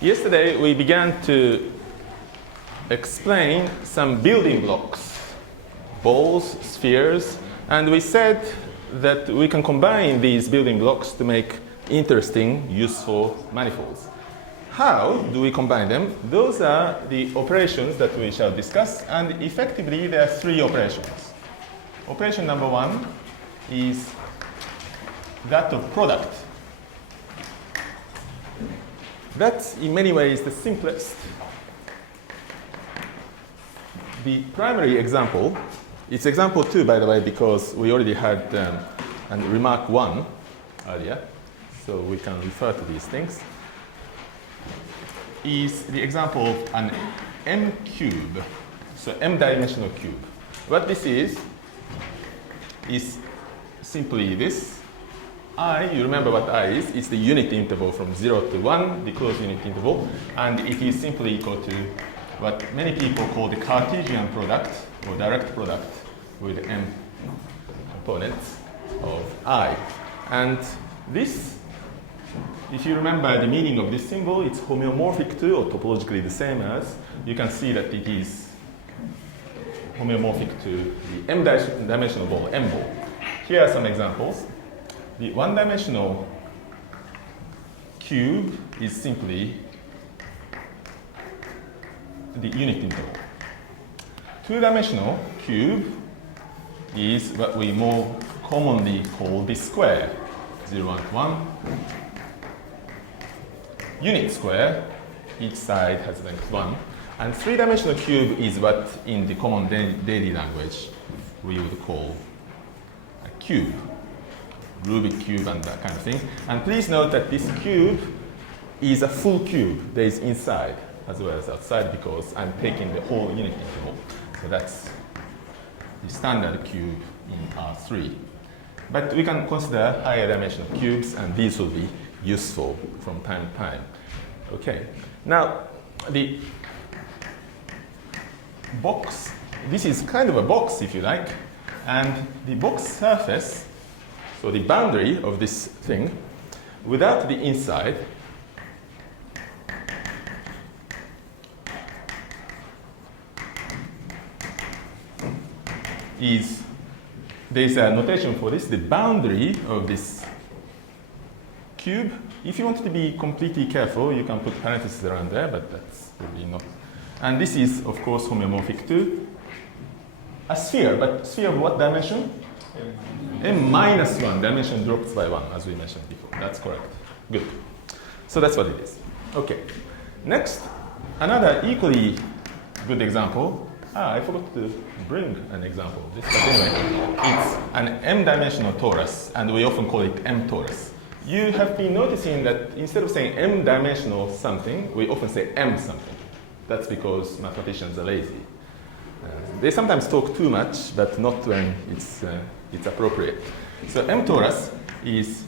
Yesterday we began to explain some building blocks, balls, spheres, and we said that we can combine these building blocks to make interesting, useful manifolds. How do we combine them? Those are the operations that we shall discuss, and effectively there are three operations. Operation number one is that of product. That's in many ways the simplest. The primary example, it's example 2 by the way, because we already had remark 1 earlier, so we can refer to these things, is the example of an M cube, so M-dimensional cube. What this is simply this. I, you remember what I is, it's the unit interval from 0 to 1, the closed unit interval, and it is simply equal to what many people call the Cartesian product, or direct product, with M components of I. And this, if you remember the meaning of this symbol, it's homeomorphic to, or topologically the same as, you can see that it is homeomorphic to the M-dimensional ball, M ball. Here are some examples. The one-dimensional cube is simply the unit interval. Two-dimensional cube is what we more commonly call the square, 0, 1, 1. Unit square, each side has length 1. And three-dimensional cube is what in the common daily language we would call a cube. Rubik cube and that kind of thing. And please note that this cube is a full cube. There is inside as well as outside because I'm taking the whole unit interval. So that's the standard cube in R3. But we can consider higher dimensional cubes, and these will be useful from time to time. Okay. Now, the box, this is kind of a box if you like, and the box surface, so the boundary of this thing, without the inside, is, there's a notation for this, the boundary of this cube. If you want to be completely careful, you can put parentheses around there, but that's really not. And this is, of course, homeomorphic to a sphere, but sphere of what dimension? M-1 dimension drops by 1, as we mentioned before. That's correct. Good. So that's what it is. Okay. Next, another equally good example. I forgot to bring an example of this, but anyway, it's an M-dimensional torus, and we often call it M torus. You have been noticing that instead of saying M-dimensional something, we often say M something. That's because mathematicians are lazy. They sometimes talk too much, but not when it's appropriate. So M torus is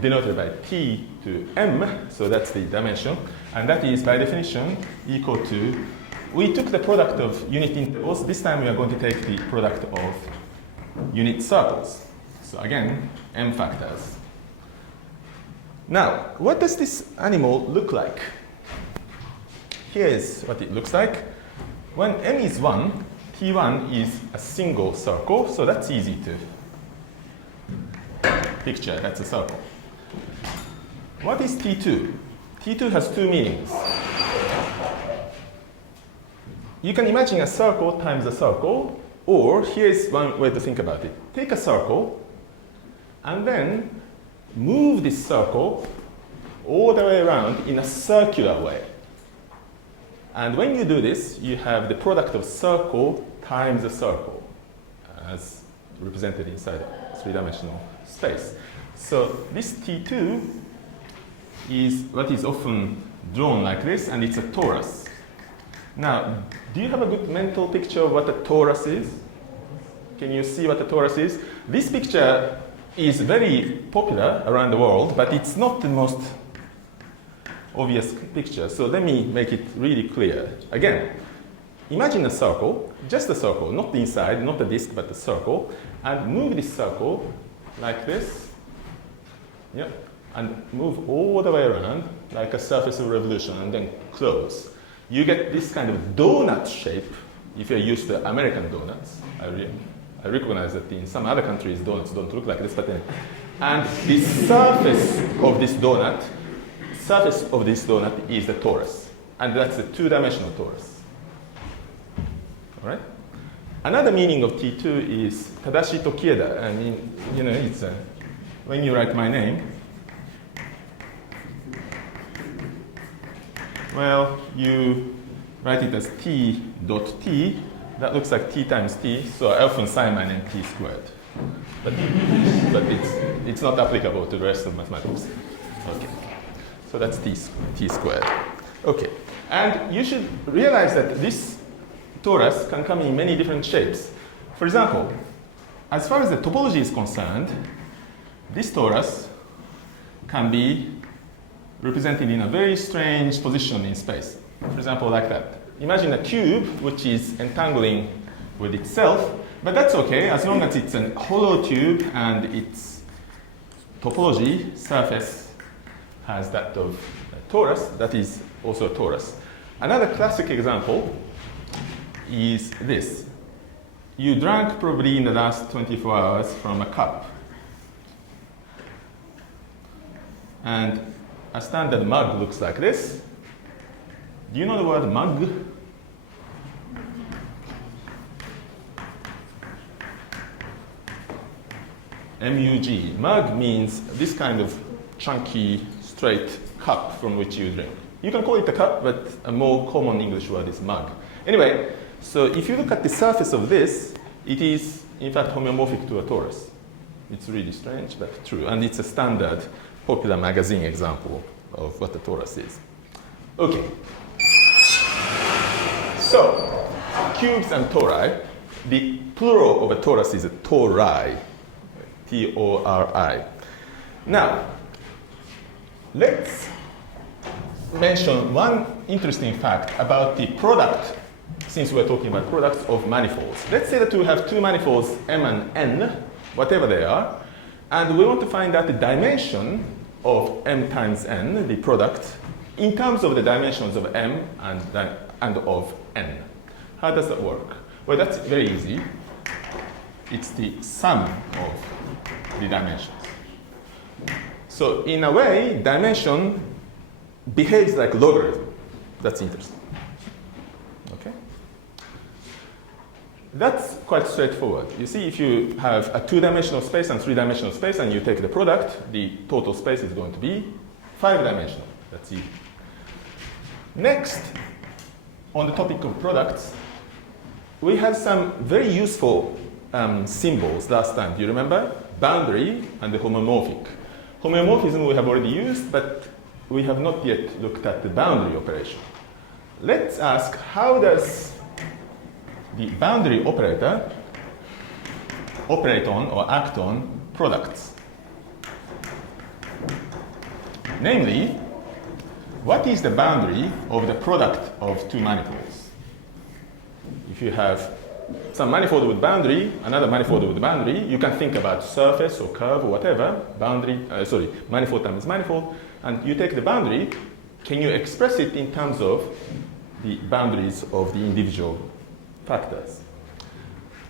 denoted by T to M, so that's the dimension, and that is by definition equal to, we took the product of unit intervals, this time we are going to take the product of unit circles. So again, M factors. Now, what does this animal look like? Here is what it looks like. When M is 1, T1 is a single circle, so that's easy to picture, that's a circle. What is T2? T2 has two meanings. You can imagine a circle times a circle, or here's one way to think about it. Take a circle, and then move this circle all the way around in a circular way. And when you do this, you have the product of circle times a circle, as represented inside a three-dimensional space. So this T2 is what is often drawn like this, and it's a torus. Now, do you have a good mental picture of what a torus is? Can you see what a torus is? This picture is very popular around the world, but it's not the most obvious picture. So let me make it really clear. Again, imagine a circle, just a circle, not the inside, not the disk, but the circle, and move this circle like this. Yep. and move all the way around like a surface of revolution and then close. You get this kind of donut shape if you're used to American donuts. I recognize that in some other countries donuts don't look like this, but then, and the surface of this donut is the torus, and that's a two-dimensional torus. All right. Another meaning of T2 is Tadashi Tokieda. I mean, it's when you write my name, well, you write it as T dot T. That looks like T times T, so I often sign my name T squared. But it's not applicable to the rest of mathematics. Okay. So that's T squared. Okay. And you should realize that this torus can come in many different shapes. For example, as far as the topology is concerned, this torus can be represented in a very strange position in space. For example, like that. Imagine a cube which is entangling with itself, but that's okay as long as it's a hollow tube and its topology surface has that of a torus. That is also a torus. Another classic example is this. You drank probably in the last 24 hours from a cup. And a standard mug looks like this. Do you know the word mug? M-U-G. Mug means this kind of chunky, straight cup from which you drink. You can call it a cup, but a more common English word is mug. Anyway, so if you look at the surface of this, it is in fact homeomorphic to a torus. It's really strange, but true. And it's a standard popular magazine example of what a torus is. Okay. So, cubes and tori. The plural of a torus is a tori. T-O-R-I. Now, let's mention one interesting fact about the product, since we're talking about products of manifolds. Let's say that we have two manifolds, M and N, whatever they are, and we want to find out the dimension of M times N, the product, in terms of the dimensions of M and of N. How does that work? Well, that's very easy. It's the sum of the dimensions. So in a way, dimension behaves like logarithm. That's interesting. Okay? That's quite straightforward. You see, if you have a two-dimensional space and three-dimensional space and you take the product, the total space is going to be five-dimensional. That's easy. Next, on the topic of products, we had some very useful symbols last time. Do you remember? Boundary and the homomorphic. Homeomorphism we have already used, but we have not yet looked at the boundary operation. Let's ask, how does the boundary operator operate on or act on products? Namely, what is the boundary of the product of two manifolds? If you have some manifold with boundary, another manifold with boundary, you can think about surface or curve or whatever, manifold times manifold, and you take the boundary, can you express it in terms of the boundaries of the individual factors?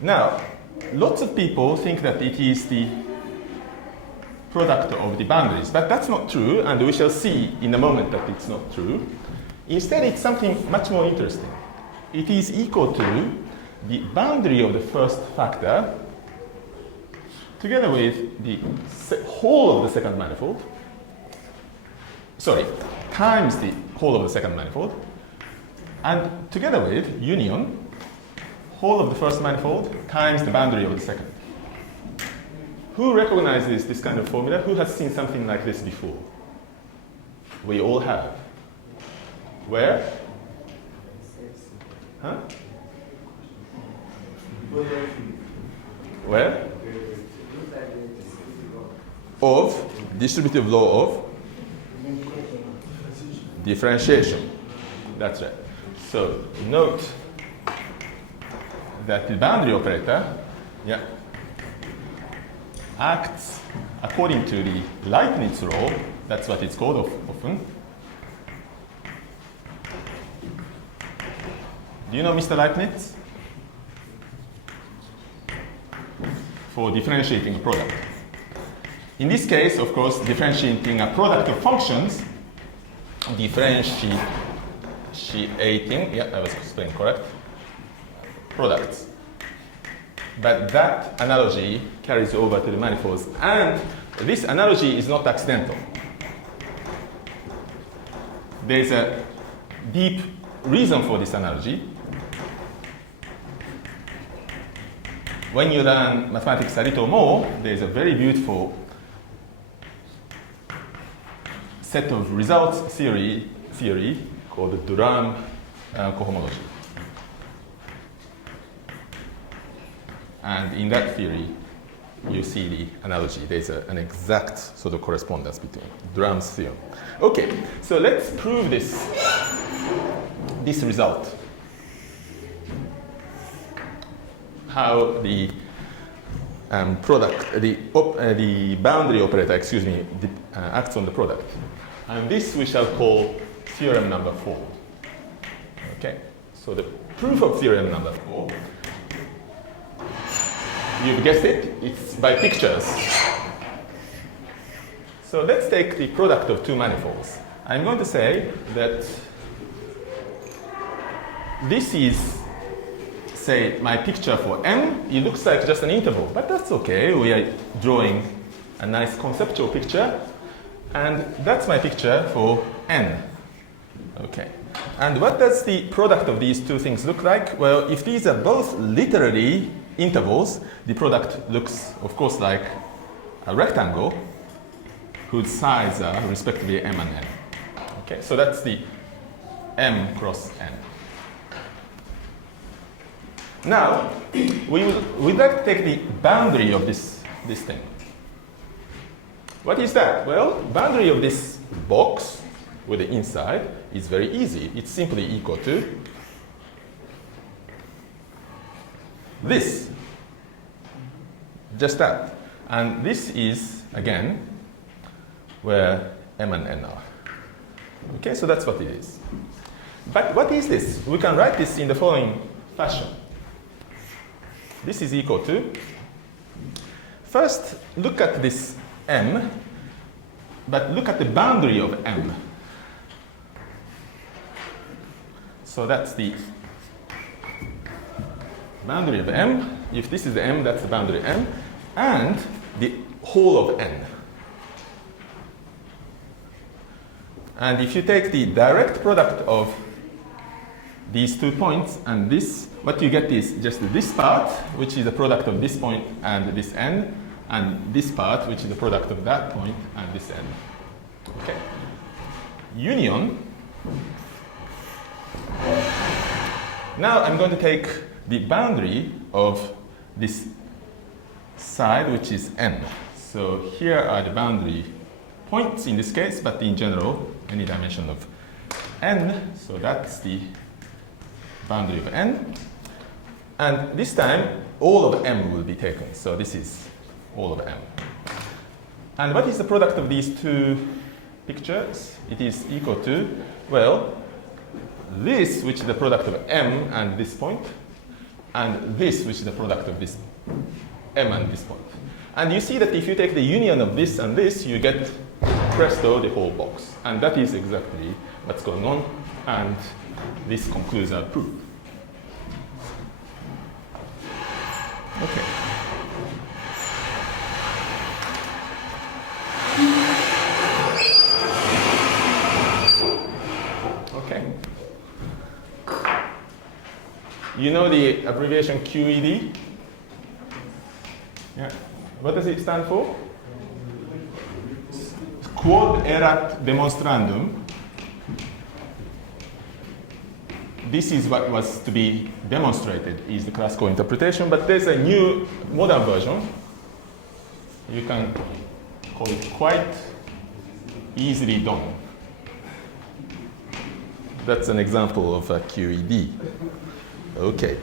Now, lots of people think that it is the product of the boundaries, but that's not true, and we shall see in a moment that it's not true. Instead, it's something much more interesting. It is equal to the boundary of the first factor together with the whole of the second manifold, times the whole of the second manifold, and together with union, whole of the first manifold times the boundary of the second. Who recognizes this kind of formula? Who has seen something like this before? We all have. Where? Huh? Where? Of distributive law of differentiation. That's right. So note that the boundary operator, acts according to the Leibniz law That's what it's called often. Do you know Mr. Leibniz? For differentiating a product. In this case, of course, differentiating a product of functions, differentiating, yeah, I was explaining correct, products. But that analogy carries over to the manifolds, and this analogy is not accidental. There's a deep reason for this analogy. When you learn mathematics a little more, there's a very beautiful set of results theory called the Durham cohomology. And in that theory, you see the analogy. There's an exact sort of correspondence between Durham's theorem. Okay, so let's prove this result. How the the boundary operator, acts on the product. And this we shall call theorem number 4. Okay, so the proof of theorem number 4, you've guessed it, it's by pictures. So let's take the product of two manifolds. I'm going to say that this is, say, my picture for M. It looks like just an interval, but that's okay. We are drawing a nice conceptual picture. And that's my picture for N. Okay. And what does the product of these two things look like? Well, if these are both literally intervals, the product looks, of course, like a rectangle whose sides are respectively M and N. Okay, so that's the M cross N. Now, we'd like to take the boundary of this thing. What is that? Well, boundary of this box with the inside is very easy. It's simply equal to this. Just that. And this is, again, where M and N are. Okay, so that's what it is. But what is this? We can write this in the following fashion. This is equal to, first, look at this M, but look at the boundary of M. So that's the boundary of M. If this is the M, that's the boundary M, and the whole of N. And if you take the direct product of these 2 points and this, what you get is just this part, which is the product of this point and this N, and this part, which is the product of that point and this N. Okay. Union. Now I'm going to take the boundary of this side, which is N. So here are the boundary points in this case, but in general, any dimension of N. So that's the boundary of N. And this time, all of M will be taken. So this is all of M. And what is the product of these two pictures? It is equal to, well, this, which is the product of M and this point, and this, which is the product of this M and this point. And you see that if you take the union of this and this, you get presto, the whole box. And that is exactly what's going on. And this concludes our proof. Okay. Okay. You know the abbreviation QED? Yeah. What does it stand for? Quod erat demonstrandum. This is what was to be demonstrated, is the classical interpretation, but there's a new modern version. You can call it quite easily done. That's an example of a QED. Okay.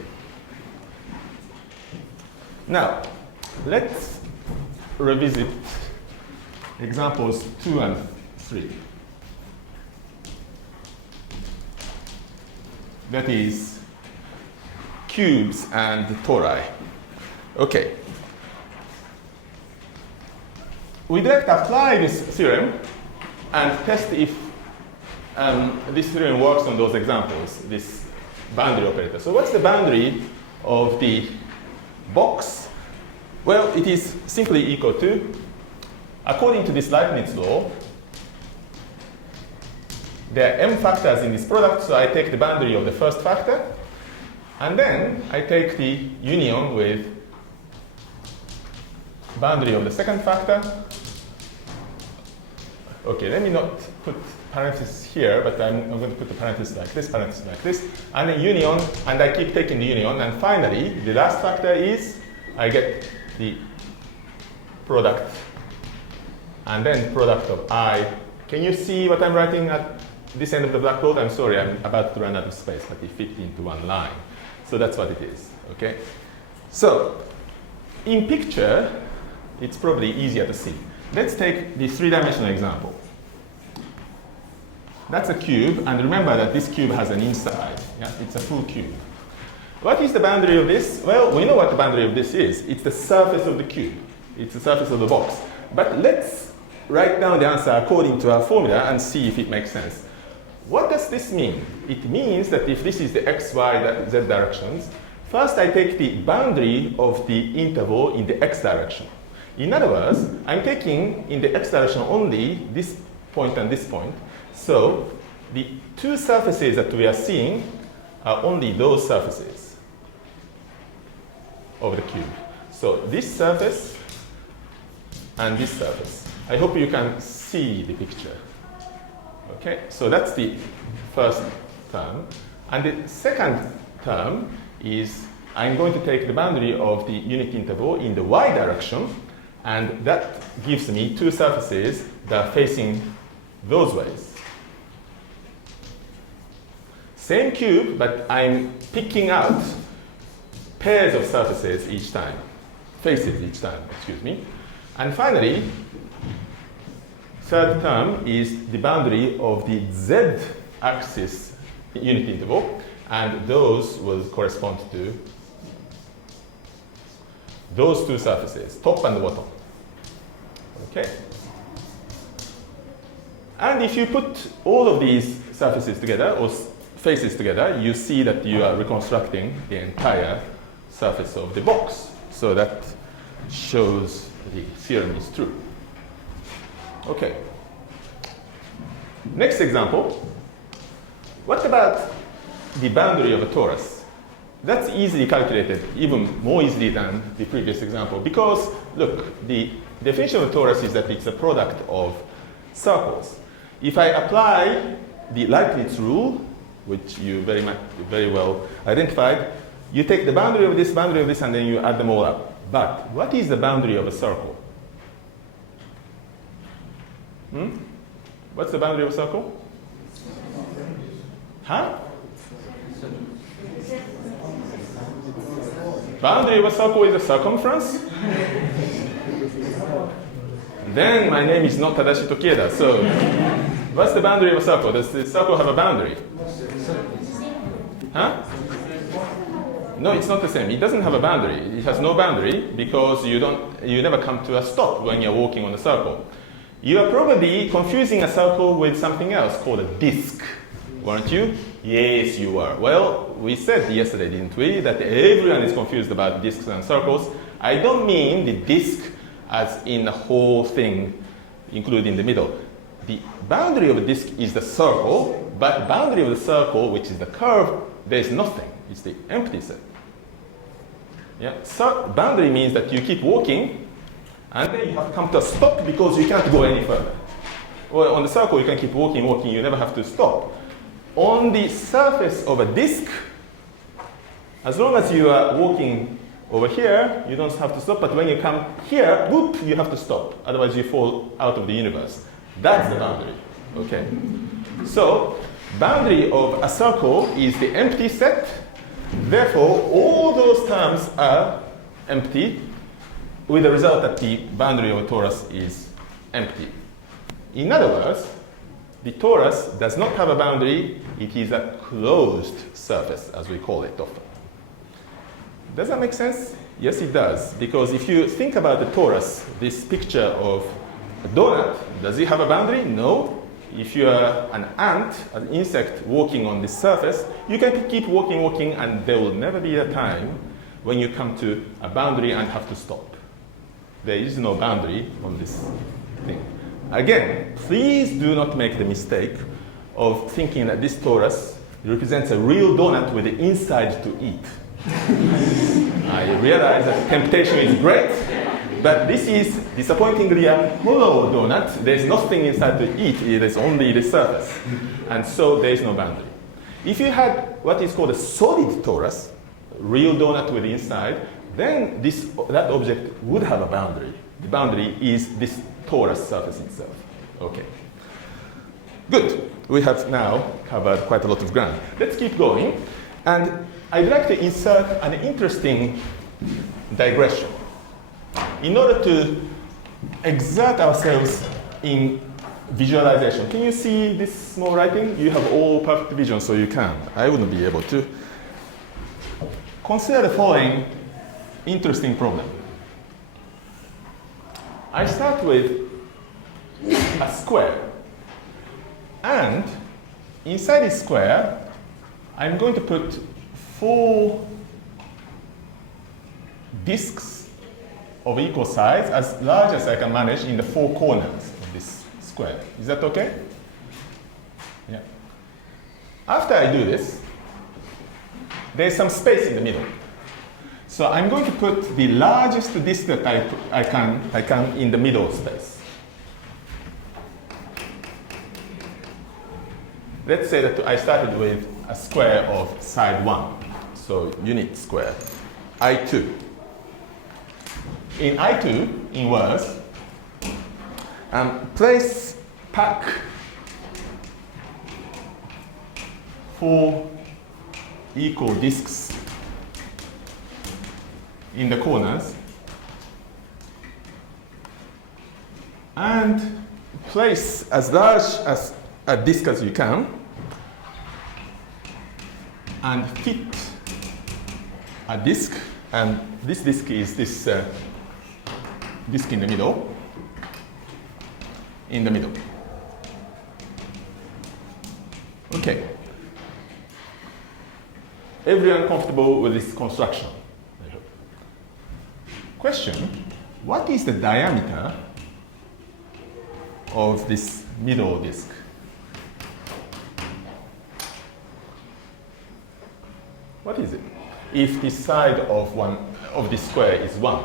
Now, let's revisit examples 2 and 3. That is cubes and tori. Okay. We'd like to apply this theorem and test if this theorem works on those examples, this boundary operator. So what's the boundary of the box? Well, it is simply equal to, according to this Leibniz law, there are m factors in this product, so I take the boundary of the first factor, and then I take the union with boundary of the second factor. Okay, let me not put parentheses here, but I'm going to put the parentheses like this, and then union, and I keep taking the union, and finally, the last factor is, I get the product, and then product of I. Can you see what I'm writing at this end of the blackboard? I'm sorry, I'm about to run out of space, but it fit into one line. So that's what it is, okay? So, in picture, it's probably easier to see. Let's take the three-dimensional example. That's a cube, and remember that this cube has an inside. Yeah? It's a full cube. What is the boundary of this? Well, we know what the boundary of this is. It's the surface of the cube. It's the surface of the box. But let's write down the answer according to our formula and see if it makes sense. What does this mean? It means that if this is the x, y, z directions, first I take the boundary of the interval in the x direction. In other words, I'm taking in the x direction only this point and this point. So the two surfaces that we are seeing are only those surfaces of the cube. So this surface and this surface. I hope you can see the picture. Okay, so that's the first term. And the second term is I'm going to take the boundary of the unit interval in the y direction, and that gives me two surfaces that are facing those ways. Same cube, but I'm picking out pairs of surfaces each time, faces each time, excuse me. And finally, third term is the boundary of the z-axis unit interval, and those will correspond to those two surfaces, top and bottom. Okay? And if you put all of these surfaces together, or faces together, you see that you are reconstructing the entire surface of the box. So that shows the theorem is true. Okay. Next example. What about the boundary of a torus? That's easily calculated, even more easily than the previous example, because look, the definition of a torus is that it's a product of circles. If I apply the Leibniz rule, which you very well identified, you take the boundary of this, and then you add them all up. But what is the boundary of a circle? What's the boundary of a circle? Huh? Boundary of a circle is a circumference? Then my name is not Tadashi Tokieda. So what's the boundary of a circle? Does the circle have a boundary? Huh? No, it's not the same. It doesn't have a boundary. It has no boundary because you never come to a stop when you're walking on a circle. You are probably confusing a circle with something else called a disk, weren't you? Yes, you are. Well, we said yesterday, didn't we, that everyone is confused about disks and circles. I don't mean the disk as in the whole thing, including the middle. The boundary of a disk is the circle, but boundary of the circle, which is the curve, there is nothing. It's the empty set. Yeah. So boundary means that you keep walking, and then you have to come to a stop because you can't go any further. Well, on the circle, you can keep walking, you never have to stop. On the surface of a disk, as long as you are walking over here, you don't have to stop, but when you come here, whoop, you have to stop. Otherwise, you fall out of the universe. That's the boundary. Okay? So, boundary of a circle is the empty set. Therefore, all those terms are empty, with the result that the boundary of a torus is empty. In other words, the torus does not have a boundary. It is a closed surface, as we call it often. Does that make sense? Yes, it does. Because if you think about the torus, this picture of a donut, does it have a boundary? No. If you are an ant, an insect walking on this surface, you can keep walking, and there will never be a time when you come to a boundary and have to stop. There is no boundary on this thing. Again, please do not make the mistake of thinking that this torus represents a real donut with the inside to eat. I realize that temptation is great, but this is disappointingly a hollow donut. There's nothing inside to eat, it is only the surface. And so there is no boundary. If you had what is called a solid torus, real donut with the inside, then that object would have a boundary. The boundary is this torus surface itself. Okay. Good. We have now covered quite a lot of ground. Let's keep going. And I'd like to insert an interesting digression. In order to exert ourselves in visualization, can you see this small writing? You have all perfect vision, so you can. I wouldn't be able to. Consider the following interesting problem. I start with a square. And inside this square, I'm going to put 4 disks of equal size, as large as I can manage, in the 4 corners of this square. Is that okay? Yeah. After I do this, there's some space in the middle. So I'm going to put the largest disk that I can in the middle space. Let's say that I started with a square of side 1, so unit square, I2. In I2, in words, pack 4 equal disks in the corners, and place as large as a disk as you can, and fit a disk, and this disk is this disk in the middle. Okay. Everyone comfortable with this construction? I hope. Question: what is the diameter of this middle disk? What is it? If the side of this square is 1.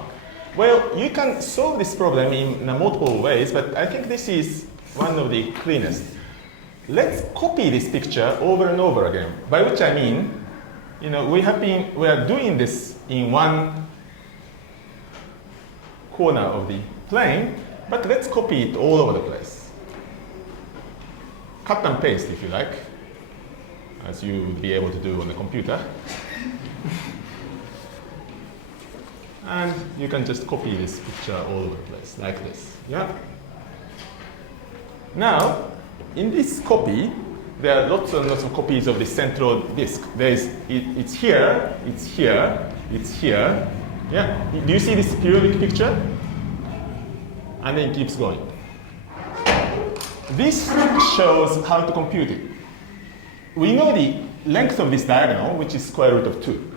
Well, you can solve this problem in multiple ways, but I think this is one of the cleanest. Let's copy this picture over and over again. By which I mean, we are doing this in one corner of the plane, but let's copy it all over the place. Cut and paste, if you like, as you would be able to do on the computer. And you can just copy this picture all over the place, like this. Yeah. Now, in this copy, there are lots and lots of copies of the central disk. It's here, it's here, it's here. Yeah. Do you see this periodic picture? And then it keeps going. This shows how to compute it. We know the length of this diagonal, which is square root of 2.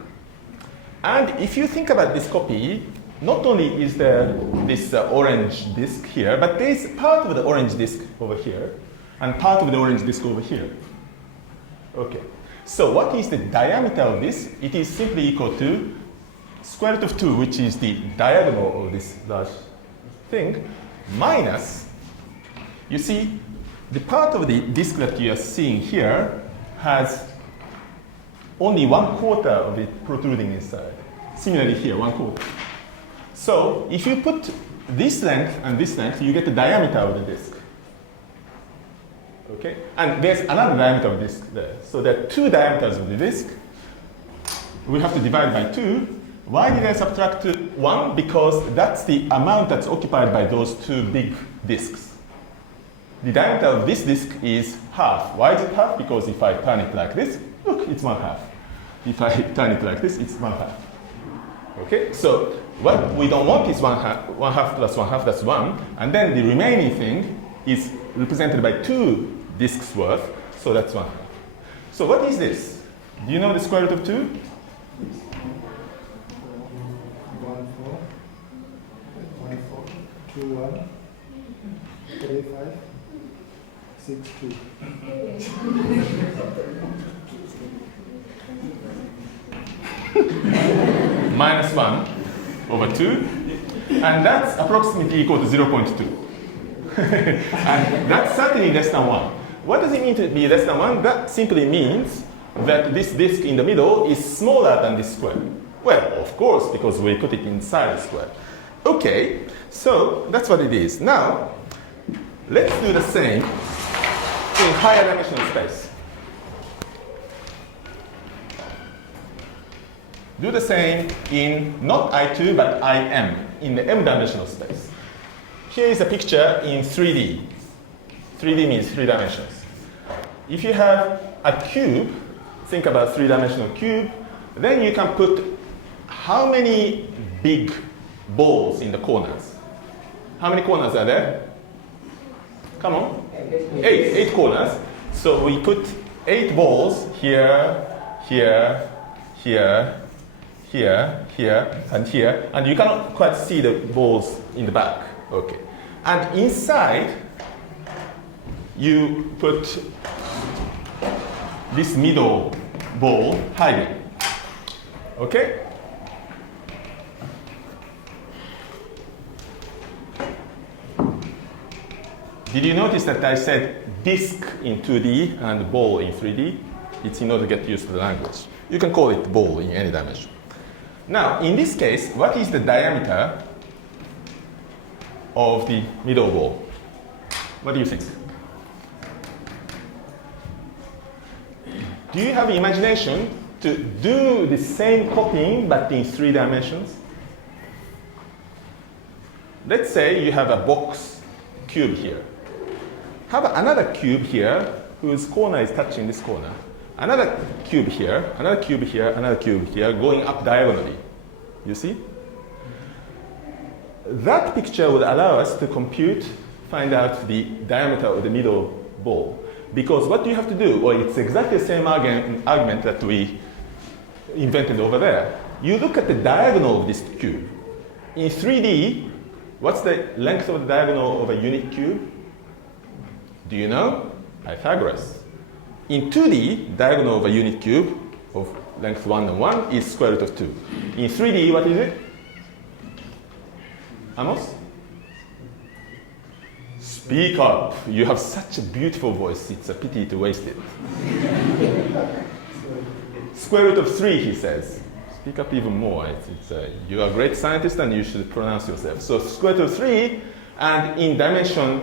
And if you think about this copy, not only is there this orange disk here, but there is part of the orange disk over here, and part of the orange disk over here. Okay. So what is the diameter of this? It is simply equal to square root of 2, which is the diagonal of this large thing, minus, you see, the part of the disk that you are seeing here has only 1/4 of it protruding inside. Similarly here, 1/4. So if you put this length and this length, you get the diameter of the disk. Okay? And there's another diameter of the disk there. So there are 2 diameters of the disk. We have to divide by 2. Why did I subtract 1? Because that's the amount that's occupied by those 2 big disks. the diameter of this disk is half. Why is it half? Because if I turn it like this, look, it's 1/2. If I turn it like this, it's 1/2. Okay, so what we don't want is 1/2 plus 1/2, that's 1. And then the remaining thing is represented by 2 disks worth, so that's 1/2. So what is this? Do you know the square root of 2? 1, 4, 2, 1, 3, 5, 6, 2. Minus 1 over 2, and that's approximately equal to 0.2. And that's certainly less than 1. What does it mean to be less than 1? That simply means that this disk in the middle is smaller than this square. Well, of course, because we put it inside the square. Okay, so that's what it is. Now, let's do the same in higher dimensional space. Do the same in not I2 but IM, in the m-dimensional space. Here is a picture in 3D. 3D means 3 dimensions. If you have a cube, think about 3-dimensional cube, then you can put how many big balls in the corners? How many corners are there? Come on. 8 corners. So we put 8 balls here, here, here, here, here, and here, and you cannot quite see the balls in the back. Okay. And inside, you put this middle ball hiding. Okay? Did you notice that I said disk in 2D and ball in 3D? It's in order to get used to the language. You can call it ball in any dimension. Now, in this case, what is the diameter of the middle ball? What do you think? Do you have imagination to do the same copying but in 3 dimensions? Let's say you have a box cube here. Have another cube here whose corner is touching this corner. Another cube here, another cube here, another cube here, going up diagonally. You see? That picture would allow us to find out the diameter of the middle ball. Because what do you have to do? Well, it's exactly the same argument that we invented over there. You look at the diagonal of this cube. In 3D, what's the length of the diagonal of a unit cube? Do you know? Pythagoras. In 2D, diagonal of a unit cube of length 1 and 1 is square root of 2. In 3D, what is it? Amos? Speak up. You have such a beautiful voice. It's a pity to waste it. Square root of 3, he says. Speak up even more. You are a great scientist and you should pronounce yourself. So square root of 3, and in dimension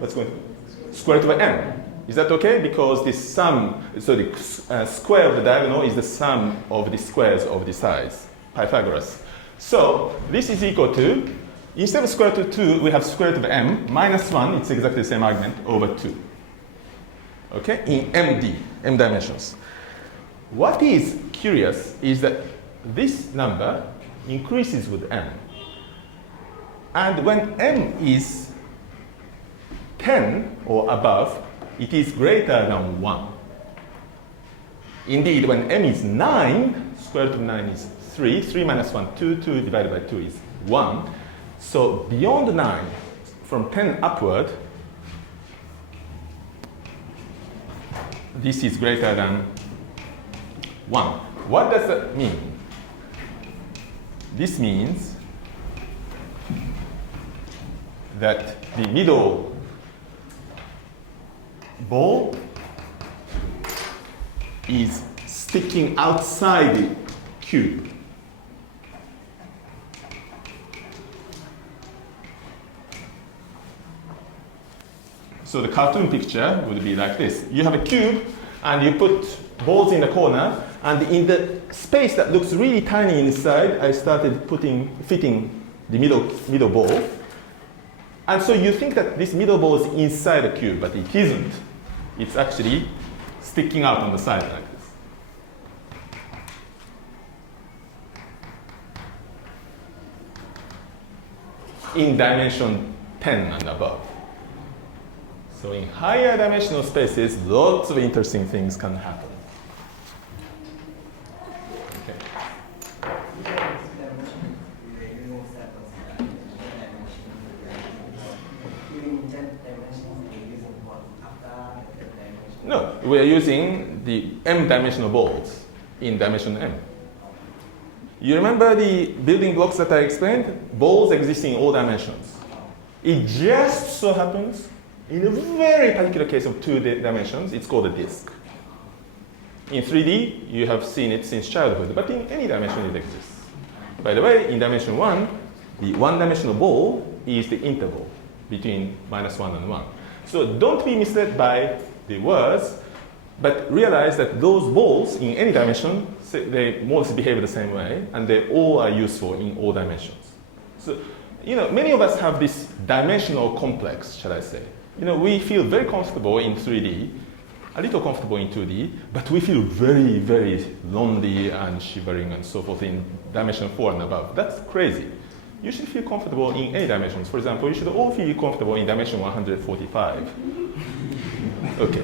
what's going to? Square root of m. Is that okay? Because the sum, so the square of the diagonal is the sum of the squares of the sides. Pythagoras. So this is equal to, instead of square root of 2, we have square root of m minus 1, it's exactly the same argument, over 2. Okay? In m dimensions. What is curious is that this number increases with m. And when m is 10 or above, it is greater than 1. Indeed, when m is 9, square root of 9 is 3. 3 minus 1, 2. 2 divided by 2 is 1. So beyond 9, from 10 upward, this is greater than 1. What does that mean? This means that the middle ball is sticking outside the cube. So the cartoon picture would be like this. You have a cube and you put balls in the corner, and in the space that looks really tiny inside, I started fitting the middle ball. And so you think that this middle ball is inside the cube, but it isn't. It's actually sticking out on the side like this. In dimension 10 and above. So in higher dimensional spaces, lots of interesting things can happen. Okay. No, we are using the m-dimensional balls in dimension m. You remember the building blocks that I explained? Balls exist in all dimensions. It just so happens, in a very particular case of 2 dimensions, it's called a disk. In 3D, you have seen it since childhood, but in any dimension it exists. By the way, in dimension 1, the one-dimensional ball is the interval between -1 and 1. So don't be misled by the words, but realize that those balls in any dimension, they more or less behave the same way, and they all are useful in all dimensions. So, many of us have this dimensional complex, shall I say. We feel very comfortable in 3D, a little comfortable in 2D, but we feel very, very lonely and shivering and so forth in dimension 4 and above. That's crazy. You should feel comfortable in any dimensions. For example, you should all feel comfortable in dimension 145. Okay.